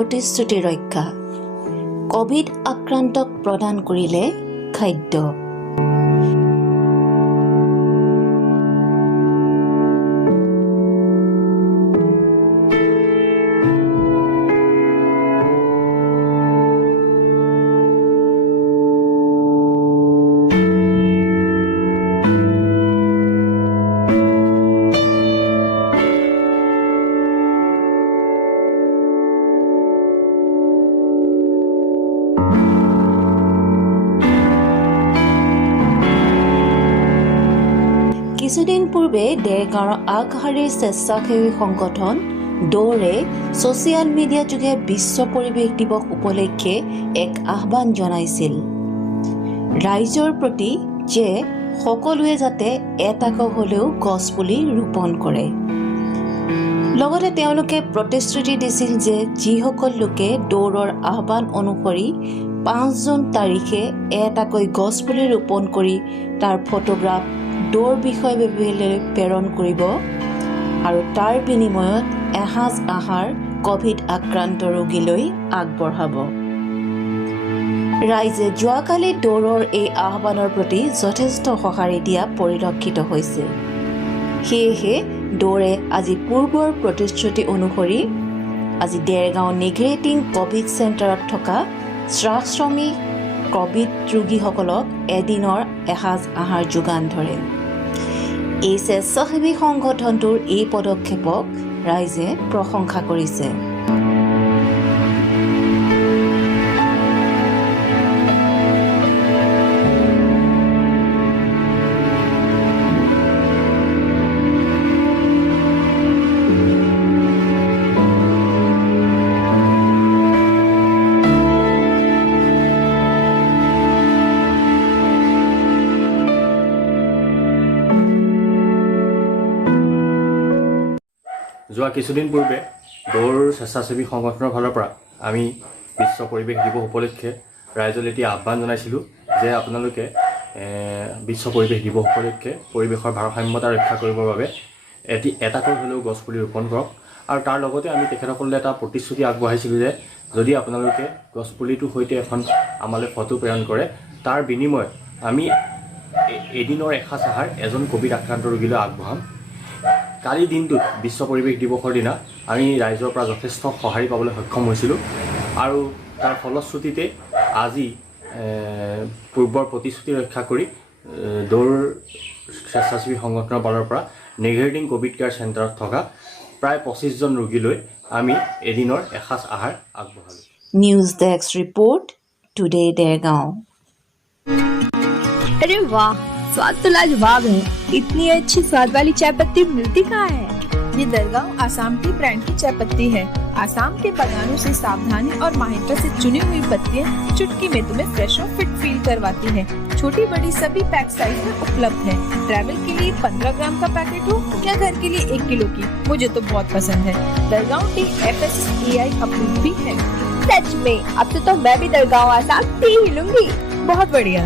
প্ৰতিশ্ৰুতি ৰক্ষা। কোভিড আক্ৰান্তক প্ৰদান কৰিলে খাদ্য। কিছুদিন পূৰ্বে দেৰগাঁৱৰ আগশাৰীৰ স্বেচ্ছাসেৱী সংগঠন দৌৰে ছ'চিয়েল মিডিয়া যোগে বিশ্ব পৰিৱেশ দিৱস উপলক্ষে এক আহ্বান জনাইছিল ৰাইজৰ প্ৰতি যে সকলোৱে যাতে এটাকৈ হ'লেও গছপুলি ৰোপণ কৰে। লগতে তেওঁলোকে প্ৰতিশ্ৰুতি দিছিল যে যিসকল লোকে দৌৰৰ আহ্বান অনুসৰি 5 জুন তাৰিখে এটাকৈ গছপুলি ৰোপণ কৰি তাৰ ফটোগ্ৰাফ দৌৰ বিষয় বিভাগলৈ প্ৰেৰণ কৰিব আৰু তাৰ বিনিময়ত এসাঁজ আহাৰ কোভিড আক্ৰান্ত ৰোগীলৈ আগবঢ়াব। ৰাইজে যোৱাকালি দৌৰৰ এই আহ্বানৰ প্ৰতি যথেষ্ট সঁহাৰি দিয়া পৰিলক্ষিত হৈছে। সেয়েহে দৌৰে আজি পূৰ্বৰ প্ৰতিশ্ৰুতি অনুসৰি আজি দেৰগাঁও নেগ্ৰেটিং কোভিড চেণ্টাৰত থকা শ্ৰমিক কোভিড ৰোগীসকলক এদিনৰ এসাঁজ আহাৰ যোগান ধৰে। এই স্বেচ্ছাসেৱী সংগঠনটোৰ এই পদক্ষেপক ৰাইজে প্ৰশংসা কৰিছে। যোৱা কিছুদিন পূৰ্বে দৌৰ স্বেচ্ছাসেৱী সংগঠনৰ ফালৰ পৰা আমি বিশ্ব পৰিৱেশ দিৱস উপলক্ষে ৰাইজলৈ এটি আহ্বান জনাইছিলোঁ যে আপোনালোকে বিশ্ব পৰিৱেশ দিৱস উপলক্ষে পৰিৱেশৰ ভাৰসাম্যতা ৰক্ষা কৰিবৰ বাবে এটাকৈ হ'লেও গছপুলি ৰোপণ কৰক। আৰু তাৰ লগতে আমি তেখেতসকললৈ এটা প্ৰতিশ্ৰুতি আগবঢ়াইছিলোঁ যে যদি আপোনালোকে গছপুলিটোৰ সৈতে এখন আমালৈ ফটো প্ৰেৰণ কৰে তাৰ বিনিময়ত আমি এদিনৰ এসাঁজ আহাৰ এজন কোভিড আক্ৰান্ত ৰোগীলৈ আগবঢ়াম। কালি দিনটোত বিশ্ব পৰিৱেশ দিৱসৰ দিনা আমি ৰাইজৰ পৰা যথেষ্ট সঁহাৰি পাবলৈ সক্ষম হৈছিলোঁ আৰু তাৰ ফলশ্ৰুতিতে আজি পূৰ্বৰ প্ৰতিশ্ৰুতি ৰক্ষা কৰি দৌৰ স্বেচ্ছাসেৱী সংগঠনৰ ফালৰ পৰা নেগ্ৰেটিং কোভিড কেয়াৰ চেণ্টাৰত থকা প্ৰায় 25 জন ৰোগীলৈ আমি এদিনৰ এসাঁজ আহাৰ আগবঢ়ালোঁ। News desk report today Dergaon. अरे वाह, स्वाद तो लाजवाब है। इतनी अच्छी स्वाद वाली चाय पत्ती मिलती कहाँ है? ये दरगांव आसाम टी ब्रांड की चाय पत्ती है। आसाम के बागानों से सावधानी और माहिरता से चुनी हुई पत्तियां चुटकी में तुम्हें फ्रेश और फिट फील करवाती है। छोटी बड़ी सभी पैक साइज में उपलब्ध है। ट्रैवल के लिए 15 ग्राम का पैकेट हो या घर के लिए 1 किलो की, मुझे तो बहुत पसंद है। दरगांव टी FSSAI अप्रूव भी है। सच में अब तो मैं भी दरगांव आसाम टी ही लूंगी। बहुत बढ़िया।